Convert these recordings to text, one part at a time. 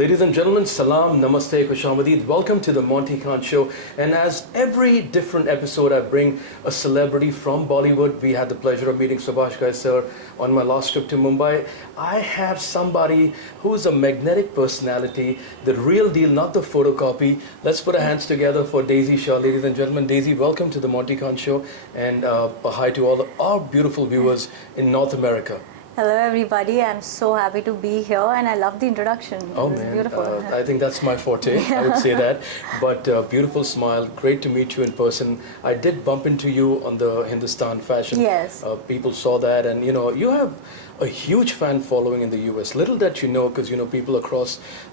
Ladies and gentlemen, salam, namaste, khushamadid. Welcome to the Monty Khan Show. And as every different episode, I bring a celebrity from Bollywood. We had the pleasure of meeting Subhash Ghai sir on my last trip to Mumbai. I have somebody who's a magnetic personality, the real deal, not the photocopy. Let's put our hands together for Daisy Shah. Ladies and gentlemen, Daisy, welcome to the Monty Khan Show. And a hi to all our beautiful viewers in North America. Hello everybody, I'm so happy to be here and I love the introduction. Oh it was man, beautiful. I think that's my forte, I would say that. But beautiful smile, great to meet you in person. I did bump into you on the Hindustan fashion. Yes. People saw that and you have a huge fan following in the US. Little that you know, because people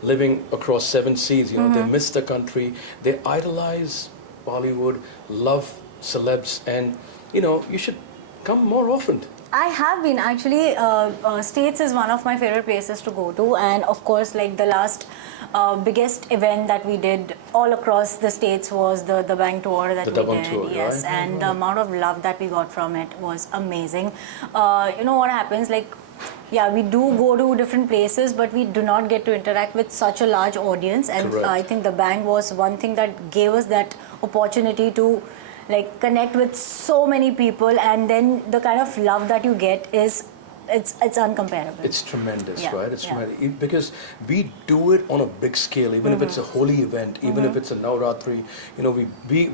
living across 7 seas, they miss the country, they idolize Bollywood, love celebs, and you should come more often. I have been actually. States is one of my favorite places to go to, and of course, like the last biggest event that we did all across the states was the Bang tour that we did. Tour, yes, right? and the amount of love that we got from it was amazing. You know what happens, like. Yeah, we do go to different places, but we do not get to interact with such a large audience. And I think the Bang was one thing that gave us that opportunity to connect with so many people, and then the kind of love that you get is it's uncomparable. It's tremendous, right? It's tremendous because we do it on a big scale, even if it's a holy event, even if it's a Navratri.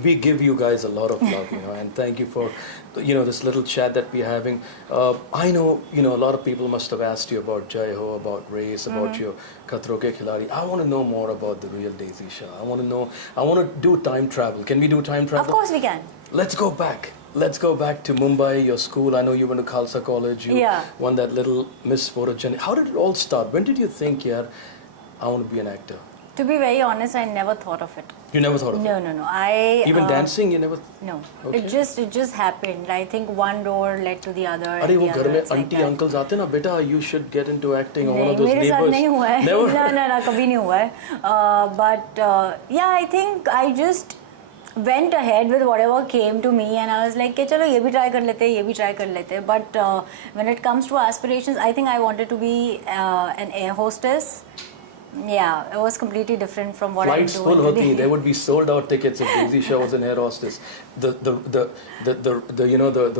We give you guys a lot of love, and thank you for this little chat that we're having. I know a lot of people must have asked you about Jai Ho, about race, about your Khatron Ke Khiladi. I want to know more about the real Daisy Shah. I want to do time travel. Can we do time travel? Of course we can. Let's go back. Let's go back to Mumbai, your school. I know you went to Khalsa College. You won that little Miss Photogenic. How did it all start? When did you think, I want to be an actor? To be very honest, I never thought of it. You never thought of it? No. Even dancing, you never? No. Okay. It just happened. I think one door led to the other. अरे वो घर में auntie uncles आते ना बेटा, you should get into acting or one of those मेरे neighbors. साथ नहीं हुआ है. Never? No, कभी नहीं हुआ है. But I think I just went ahead with whatever came to me, and I was like, "Okay, चलो ये भी try कर लेते." But when it comes to aspirations, I think I wanted to be an air hostess. Yeah, it was completely different from what Flights I'm doing full today. hoti. There would be sold out tickets if Daisy Shah was an air hostess. The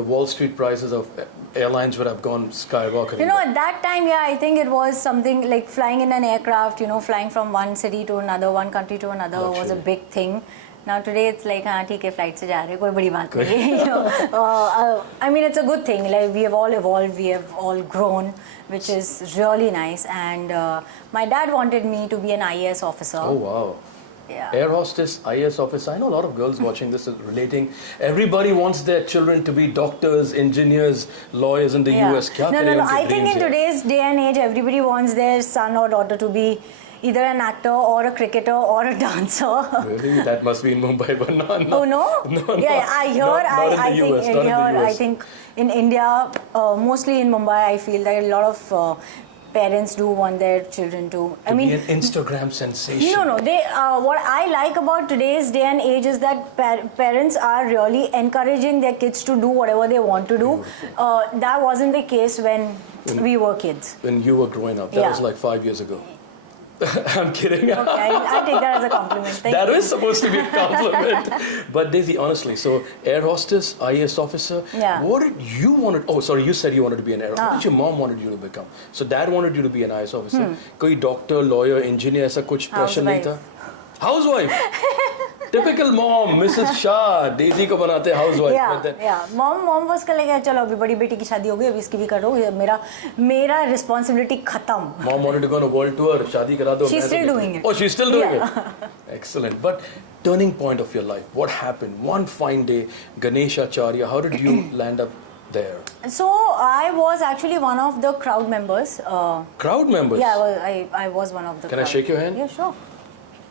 Wall Street prices of airlines would have gone skyrocketing. At that time, I think it was something like flying in an aircraft. Flying from one city to another, one country to another was a big thing. Now today it's like, ठीक है, flight से जा रहे, कोई बड़ी बात नहीं. I mean, it's a good thing. Like we have all evolved, we have all grown, which is really nice. And my dad wanted me to be an IAS officer. Oh wow. Yeah. Air hostess, IAS officer. I know a lot of girls watching this are relating. Everybody wants their children to be doctors, engineers, lawyers in the US. No. I think in today's day and age, everybody wants their son or daughter to be either an actor or a cricketer or a dancer. Really? That must be in Mumbai, but no. Oh no? No. Yeah, I think in India, mostly in Mumbai, I feel that a lot of parents do want their children to. I mean, be an Instagram sensation. No. They what I like about today's day and age is that parents are really encouraging their kids to do whatever they want to do. That wasn't the case when we were kids. When you were growing up, that was like 5 years ago. I'm kidding. Okay, I take that as a compliment. That is supposed to be a compliment. But Daisy, honestly, so air hostess, IAS officer, what did you want to... Oh, sorry, you said you wanted to be an air hostess. What did your mom wanted you to become? So dad wanted you to be an IAS officer. Koi doctor, lawyer, engineer, ऐसा कुछ pressure नहीं था? Housewife. Typical mom, Mrs. Shah, Daisy को बनाते housewife. Mom was like, चलो अभी बड़ी बेटी की शादी हो गई, अभी इसकी भी करो, मेरा responsibility खत्म. Mom wanted to go on a world tour, शादी करा दो. She's still doing it. Oh, she's still doing it. Excellent. But turning point of your life, what happened? One fine day, Ganesh Acharya, how did you land up there? So I was actually one of the crowd members. Crowd members? Yeah, I was one of the. Can I shake your hand? Yeah, sure.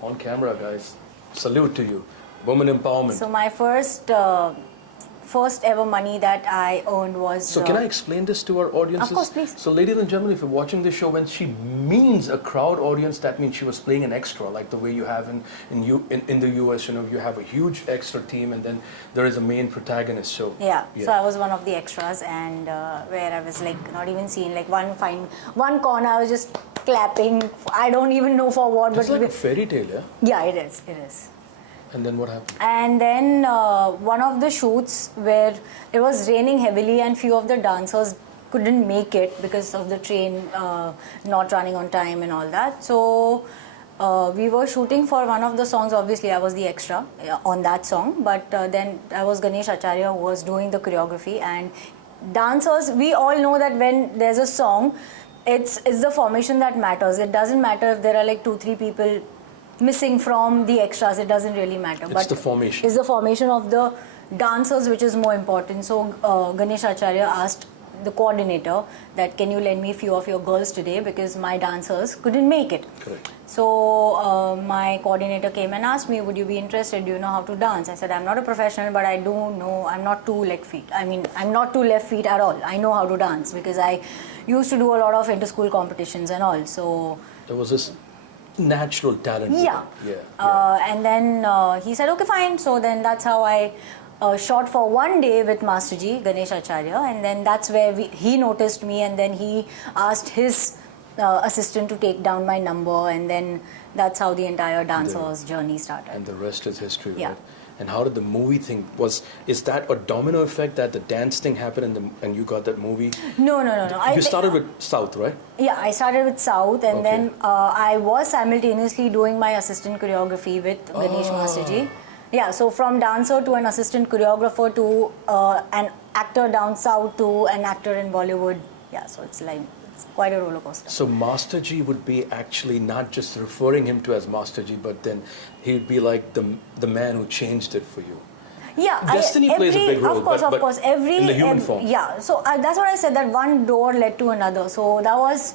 On camera, guys. Salute to you. Woman empowerment. So my first ever money that I earned was... So can I explain this to our audiences? Of course, please. So ladies and gentlemen, if you're watching this show, when she means a crowd audience, that means she was playing an extra, like the way you have in the US, you have a huge extra team and then there is a main protagonist. So so I was one of the extras, and where I was like not even seen, like one corner, I was just clapping. I don't even know for what. It's but like a fairy tale, yeah? Yeah, it is. It is. And then what happened? And then one of the shoots where it was raining heavily and few of the dancers couldn't make it because of the train not running on time and all that. So we were shooting for one of the songs. Obviously, I was the extra on that song. But then I was Ganesh Acharya who was doing the choreography. And dancers, we all know that when there's a song, it's the formation that matters. It doesn't matter if there are like 2-3 people missing from the extras, it doesn't really matter. It's the formation. It's the formation of the dancers which is more important. So Ganesh Acharya asked the coordinator that can you lend me a few of your girls today because my dancers couldn't make it. Correct. So my coordinator came and asked me, would you be interested? Do you know how to dance? I said, I'm not a professional, but I do know, I'm not two left feet. I mean, I'm not two left feet at all. I know how to dance because I used to do a lot of inter-school competitions and all. So there was this natural talent. Yeah. And then he said, okay, fine. So then that's how I shot for one day with Master Ji, Ganesh Acharya. And then that's where he noticed me and then he asked his assistant to take down my number. And then that's how the entire dancer's journey started. And the rest is history, Yeah. right? And how did the movie thing is that a domino effect that the dance thing happened and you got that movie? No. You started with South, right? Yeah, I started with South and then I was simultaneously doing my assistant choreography with Ganesh Master Ji. Yeah, so from dancer to an assistant choreographer to an actor down South to an actor in Bollywood. Yeah, so it's quite a roller coaster. So Master Ji would be actually not just referring him to as Master Ji, but then he would be like the man who changed it for you. Yeah, Destiny plays a big role, of course. in the human form. Yeah, so that's what I said. That one door led to another. So that was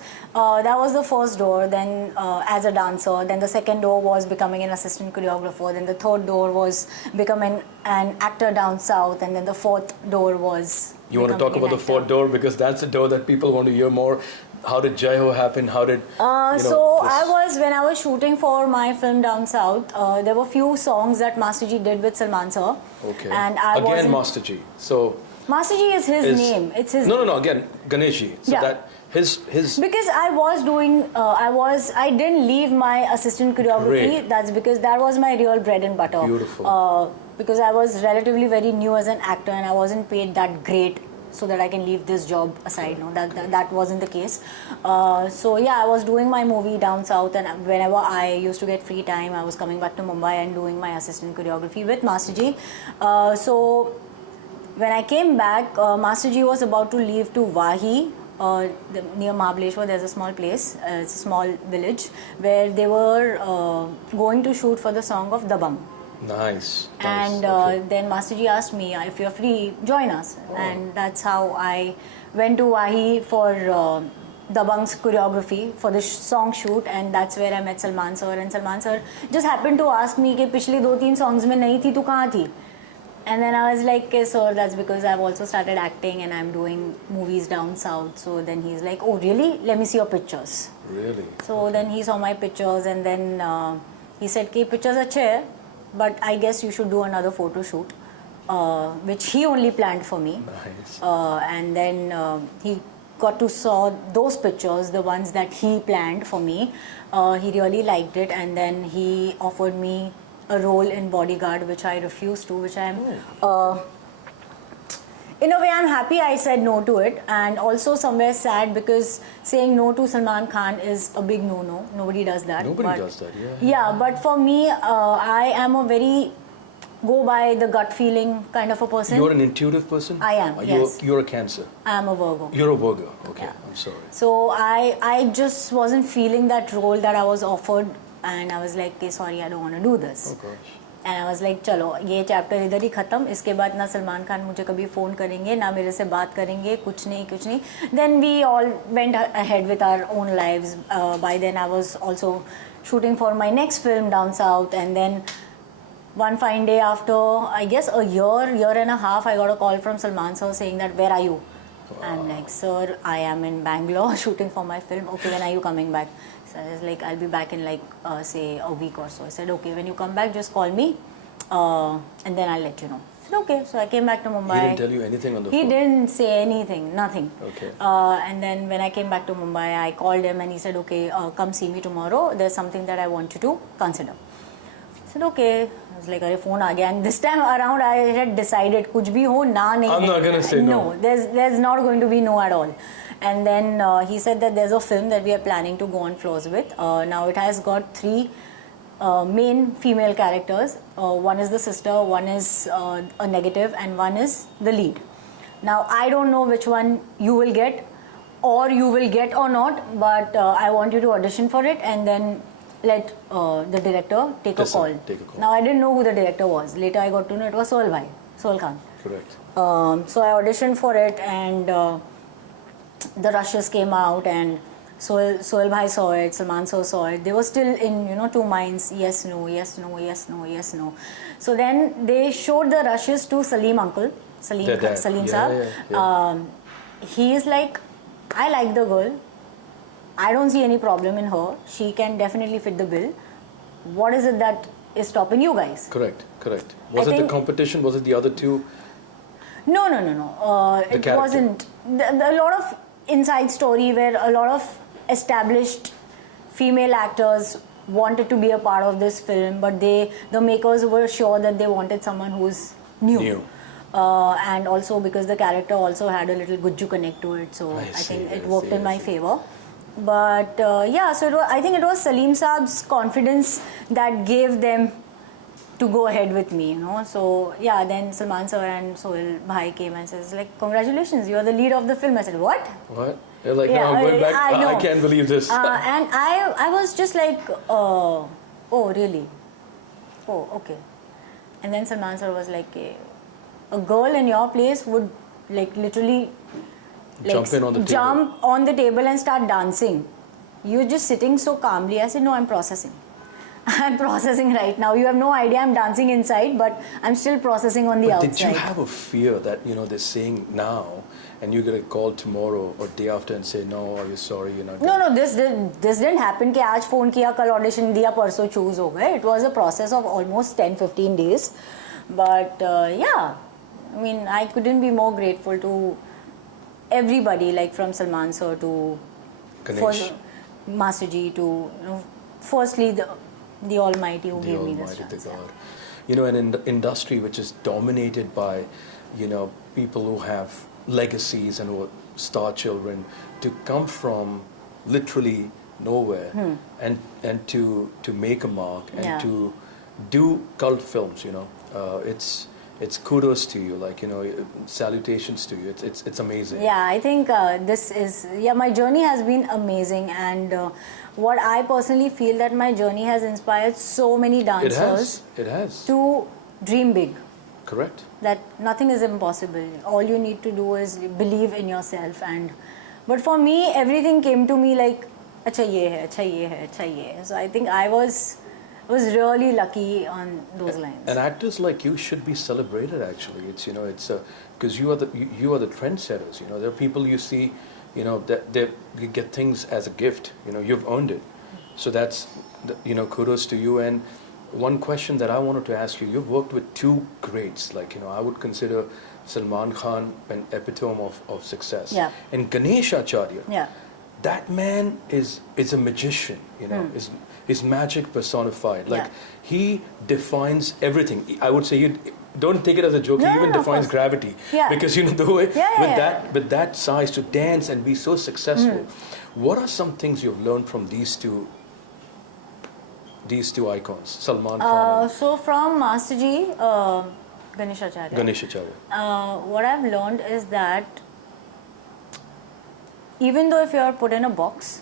the first door. Then as a dancer, then the second door was becoming an assistant choreographer. Then the third door was becoming an actor down south, and then the fourth door was. You want to talk about the fourth door because that's the door that people want to hear more. How did Jai Ho happen? How did when I was shooting for my film Down South, there were few songs that Master Ji did with Salman sir. Okay. And I again Master Ji. So Master Ji is his name. It's his. No. Again, Ganesh Ji. So that his. Because I was doing, I didn't leave my assistant choreography. Great. That's because that was my real bread and butter. Beautiful. Because I was relatively very new as an actor and I wasn't paid that great so that I can leave this job aside. No, that wasn't the case. So yeah, I was doing my movie Down South and whenever I used to get free time, I was coming back to Mumbai and doing my assistant choreography with Master Ji. So when I came back, Master Ji was about to leave to Wahi. Near Mahabaleshwar, there's a small place, it's a small village, where they were going to shoot for the song of Dabang. Nice. And then Master Ji asked me, if you're free, join us. Oh. And that's how I went to Wahi for Dabang's choreography for the song shoot, and that's where I met Salman sir. And Salman sir just happened to ask me कि पिछली 2-3 songs में नहीं थी तो कहाँ थी? And then I was like, okay, sir, that's because I've also started acting and I'm doing movies down south. So then he's like, oh really? Let me see your pictures. Really? So then he saw my pictures and then he said, कि pictures अच्छे हैं, but I guess you should do another photo shoot, which he only planned for me. Nice. And then he got to saw those pictures, the ones that he planned for me. He really liked it, and then he offered me a role in Bodyguard, which I refused to, which I'm... in a way, I'm happy I said no to it, and also somewhere sad because saying no to Salman Khan is a big no-no. Nobody does that. Nobody does that, yeah. Yeah, but for me, I am a very go by the gut feeling kind of a person. You're an intuitive person? I am, yes. You're a Cancer? I am a Virgo. You're a Virgo, okay, Yeah. I'm sorry. So I just wasn't feeling that role that I was offered, and I was like, okay, sorry, I don't want to do this. Oh gosh. And I was like, चलो ये chapter इधर ही ख़त्म, इसके बाद ना सलमान खान मुझे कभी phone करेंगे ना मेरे से बात करेंगे, कुछ नहीं. Then we all went ahead with our own lives. By then I was also shooting for my next film Down South, and then one fine day after, I guess a year and a half, I got a call from Salman sir saying that, where are you? Wow. I'm like, sir, I am in Bangalore shooting for my film. Okay, when are you coming back? So I was like, I'll be back in like, say, a week or so. I said, okay, when you come back, just call me and then I'll let you know. I said, okay. So I came back to Mumbai. He didn't tell you anything on the phone? He didn't say anything, nothing. Okay. And then when I came back to Mumbai, I called him and he said, okay, come see me tomorrow. There's something that I want you to consider. I said, okay. I was like, "Arey, phone aa gaya." And this time around, I had decided, kuch bhi ho, na nahi. I'm not going to say no. No, there's not going to be no at all. And then he said that there's a film that we are planning to go on floors with. Now it has got 3 main female characters. One is the sister, one is a negative, and one is the lead. Now I don't know which one you will get, or you will get or not, but I want you to audition for it and then let the director take a call. Now I didn't know who the director was. Later I got to know it was Sohail Khan. Correct. So I auditioned for it, and the rushes came out, and Sohail bhai saw it, Salman sir saw it. They were still in 2 minds, yes, no, yes, no, yes, no, yes, no. So then they showed the rushes to Salim uncle, Salim Saab. Yeah. He is like, I like the girl. I don't see any problem in her. She can definitely fit the bill. What is it that is stopping you guys? Correct. Was it the competition? Was it the other 2? No. It wasn't. A lot of inside story where a lot of established female actors wanted to be a part of this film, but the makers were sure that they wanted someone who's new. And also because the character also had a little Gujju connect to it, so I think it worked in my favor. But so I think it was Salim Saab's confidence that gave them to go ahead with me, So then Salman sir and Sohail bhai came and says like, congratulations, you are the lead of the film. I said, what? You're like, no, I'm going back. I can't believe this. And I was just like, oh, really? Oh, okay. And then Salman sir was like, a girl in your place would like literally jump on the table and start dancing. You're just sitting so calmly. I said, no, I'm processing. I'm processing right now. You have no idea. I'm dancing inside, but I'm still processing on the outside. Did you have a fear that they're saying now, and you get a call tomorrow or day after and say, no, are you sorry, you're not? No. This didn't happen. कि आज phone किया, कल audition दिया, परसों choose हो गए. It was a process of almost 10-15 days, but I mean, I couldn't be more grateful to everybody, like from Salman sir to Master Ji to firstly the Almighty who gave me this chance. God. An industry which is dominated by, people who have legacies and who are star children, to come from literally nowhere and to make a mark and to do cult films, it's kudos to you, like salutations to you. It's amazing. Yeah, I think my journey has been amazing, and what I personally feel that my journey has inspired so many dancers. It has. To dream big. Correct. That nothing is impossible. All you need to do is believe in yourself. But for me, everything came to me like, acha ye hai, acha ye hai, acha ye hai. So I think I was really lucky on those lines. And actors like you should be celebrated. Actually, it's because you are the trendsetters. There are people you see, that they get things as a gift. You've earned it. So that's kudos to you. And one question that I wanted to ask you: you've worked with 2 greats. Like I would consider Salman Khan an epitome of success. Yeah. And Ganesh Acharya. Yeah. That man is a magician. Is magic personified. Like he defines everything. I would say you don't take it as a joke. He even defines gravity. Yeah. Because the way with that size to dance and be so successful. What are some things you've learned from these two icons, Salman Khan? So from Master Ji, Ganesh Acharya. What I've learned is that even though if you are put in a box,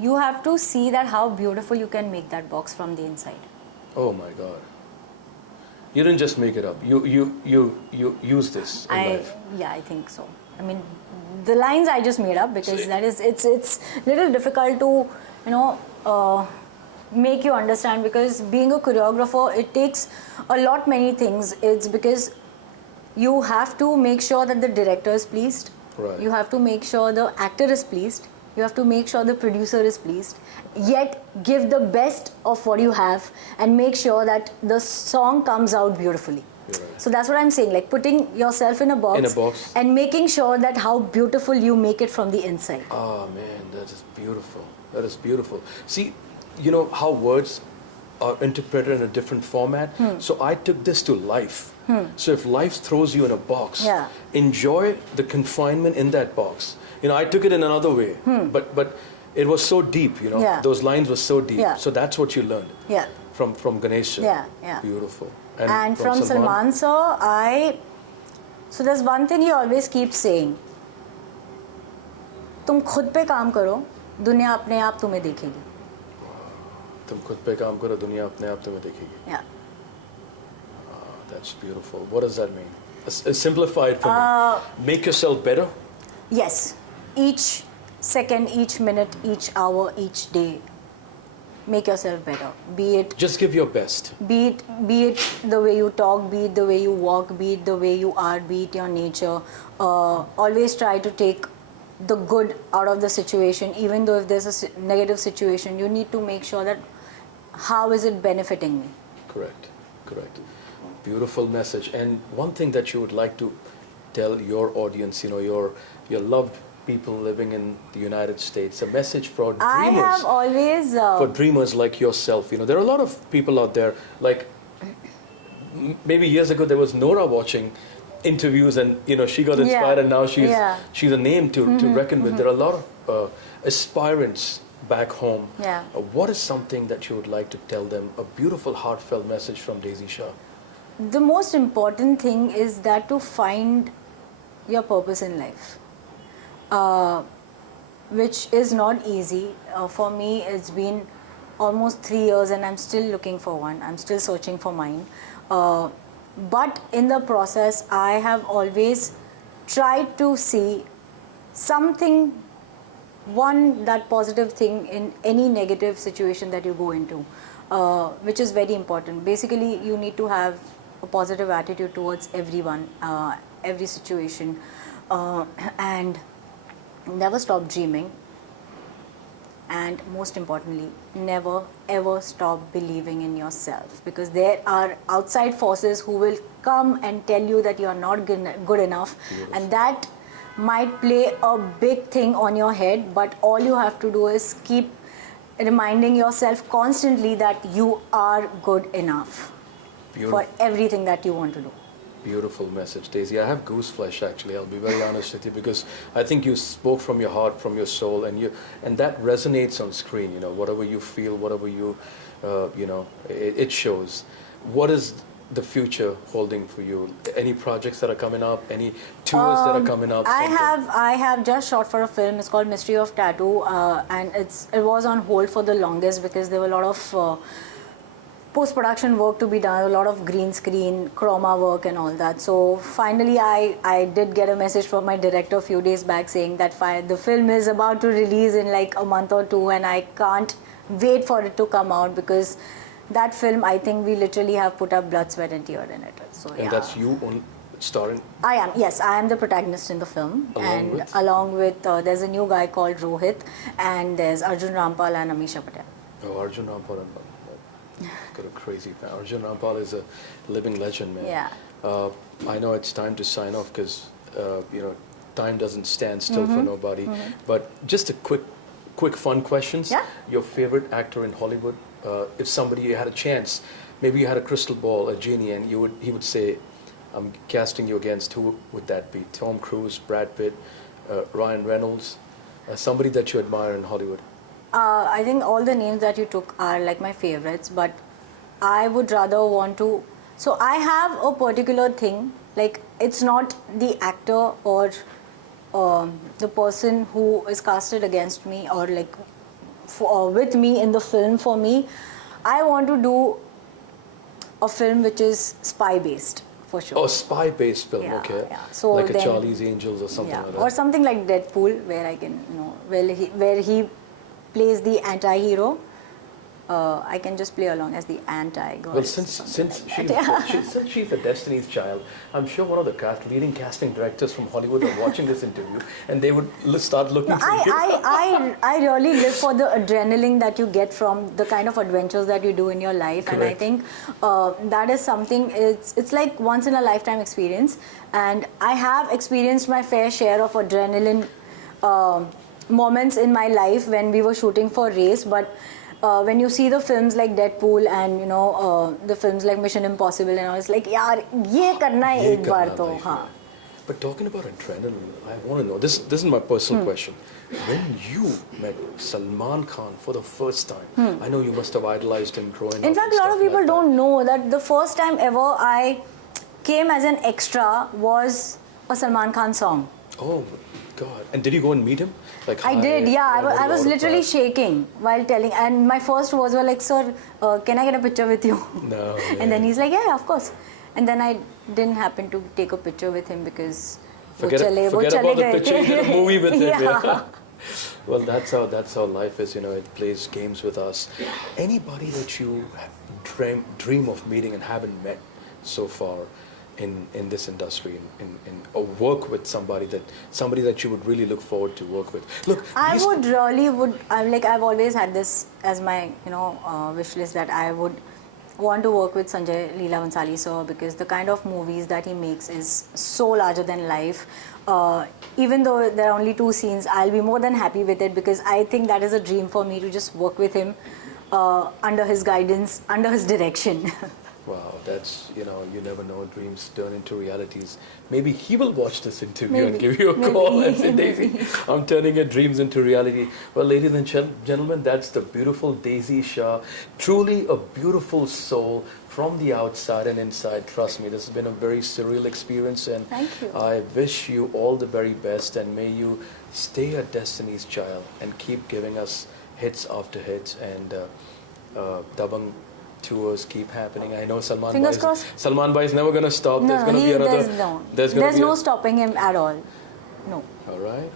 you have to see that how beautiful you can make that box from the inside. Oh my God! You didn't just make it up. You use this in life. Yeah, I think so. I mean, the lines I just made up because it's little difficult to make you understand, because being a choreographer, it takes a lot many things. It's because you have to make sure that the director is pleased. Right. You have to make sure the actor is pleased. You have to make sure the producer is pleased. Yet give the best of what you have and make sure that the song comes out beautifully. You're right. So that's what I'm saying, like putting yourself in a box, and making sure that how beautiful you make it from the inside. Oh man, that is beautiful. That is beautiful. See, you know how words are interpreted in a different format. So I took this to life. So if life throws you in a box, enjoy the confinement in that box. You know, I took it in another way, but it was so deep. You know, those lines were so deep. So that's what you learned. From Ganesh. Beautiful. And from Salman sir, so there's one thing he always keeps saying. तुम खुद पे काम करो, दुनिया अपने आप तुम्हें देखेगी. तुम खुद पे काम करो, दुनिया अपने आप तुम्हें देखेगी. Yeah. That's beautiful. What does that mean? Simplified for me. Make yourself better. Yes. Each second, each minute, each hour, each day. Make yourself better. Be it. Just give your best. Be it the way you talk, be it the way you walk, be it the way you are, be it your nature. Always try to take the good out of the situation, even though if there's a negative situation, you need to make sure that how is it benefiting me. Correct. Beautiful message. And one thing that you would like to tell your audience, you know, your loved people living in the United States, a message for dreamers. I have always for dreamers like yourself. You know, there are a lot of people out there. Like maybe years ago, there was Nora watching interviews, and you know she got inspired, and now she's a name to reckon with. There are a lot of aspirants back home. What is something that you would like to tell them? A beautiful, heartfelt message from Daisy Shah. The most important thing is that to find your purpose in life, which is not easy. For me, it's been almost 3 years, and I'm still looking for one. I'm still searching for mine. But in the process, I have always tried to see something, that positive thing in any negative situation that you go into, which is very important. Basically, you need to have a positive attitude towards everyone, every situation, and never stop dreaming. And most importantly, never ever stop believing in yourself, because there are outside forces who will come and tell you that you are not good enough. Beautiful. And that might play a big thing on your head, but all you have to do is keep reminding yourself constantly that you are good enough. Beautiful. For everything that you want to do. Beautiful message, Daisy. I have goose flesh, actually. I'll be very honest with you, because I think you spoke from your heart, from your soul, and that resonates on screen. You know, whatever you feel, whatever you, it shows. What is the future holding for you? Any projects that are coming up? Any tours that are coming up? I have just shot for a film. It's called Mystery of Tattoo, and it was on hold for the longest because there were a lot of post-production work to be done, a lot of green screen, chroma work and all that. So finally I did get a message from my director a few days back saying that the film is about to release in like a month or two, and I can't wait for it to come out, because that film, I think we literally have put our blood, sweat and tear in it. So and that's you starring? I am the protagonist in the film. Along with there's a new guy called Rohit, and there's Arjun Rampal and Amisha Patel. Oh, Arjun Rampal. Got a crazy fan. Arjun Rampal is a living legend, man. Yeah. I know it's time to sign off, because time doesn't stand still for nobody. But just a quick fun questions. Yeah. Your favorite actor in Hollywood? If somebody had a chance, maybe you had a crystal ball, a genie, and he would say, "I'm casting you against." Who would that be? Tom Cruise, Brad Pitt, Ryan Reynolds, somebody that you admire in Hollywood? I think all the names that you took are like my favorites, but I would rather want to. So I have a particular thing, like it's not the actor or the person who is casted against me or like with me in the film. For me, I want to do a film which is spy based. For sure. Oh, spy-based film, okay. Yeah. So like a Charlie's Angels or something like that. Or something like Deadpool, where I can, where he plays the anti-hero, I can just play along as the anti-goddess. Well, since she's the Destiny's Child, I'm sure one of the leading casting directors from Hollywood are watching this interview, and they would start looking for you. I really live for the adrenaline that you get from the kind of adventures that you do in your life. Correct. And I think that is something, it's like once in a lifetime experience, and I have experienced my fair share of adrenaline moments in my life when we were shooting for Race. But when you see the films like Deadpool and the films like Mission Impossible, and I was like, yaar, ye karna hai ek baar to. Haan. But talking about adrenaline, I want to know, this is my personal question. When you met Salman Khan for the first time, I know you must have idolized him growing up. In fact, a lot of people don't know that the first time ever I came as an extra was a Salman Khan song. Oh God! And did you go and meet him? Like, I did, yeah. I was literally shaking while telling, and my first words were like, "Sir, can I get a picture with you?" No. And then he's like, "Yeah, of course." And then I didn't happen to take a picture with him because forget about the picture. You did a movie with him. Yeah. Well, that's how life is. It plays games with us. Anybody that you dream of meeting and haven't met so far in this industry, or work with somebody that you would really look forward to work with. Look, I've always had this as my wish list, that I would want to work with Sanjay Leela Bhansali sir, because the kind of movies that he makes is so larger than life. Even though there are only 2 scenes, I'll be more than happy with it, because I think that is a dream for me, to just work with him under his guidance, under his direction. Wow, that's, you never know, dreams turn into realities. Maybe he will watch this interview and give you a call and say, Daisy, I'm turning your dreams into reality. Well, ladies and gentlemen, that's the beautiful Daisy Shah. Truly a beautiful soul from the outside and inside. Trust me, this has been a very surreal experience, and thank you. I wish you all the very best, and may you stay a Destiny's Child and keep giving us hits after hits, and Dabang tours keep happening. I know Salman Bhai is never going to stop. No, there's going to be another. There's no stopping him at all. No. All right,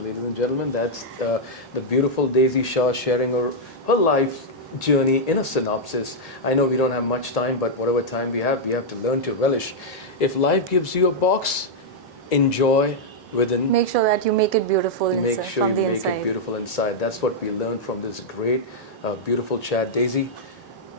ladies and gentlemen. That's the beautiful Daisy Shah sharing her life journey in a synopsis. I know we don't have much time, but whatever time we have to learn to relish. If life gives you a box, enjoy within. Make sure that you make it beautiful from the inside. Make it beautiful inside. That's what we learned from this great, beautiful chat. Daisy,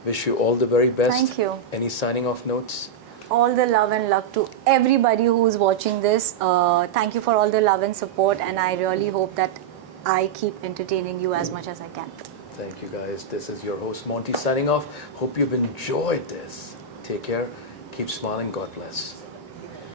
wish you all the very best. Thank you. Any signing off notes? All the love and luck to everybody who's watching this. Thank you for all the love and support, and I really hope that I keep entertaining you as much as I can. Thank you, guys. This is your host, Monty, signing off. Hope you've enjoyed this. Take care. Keep smiling. God bless.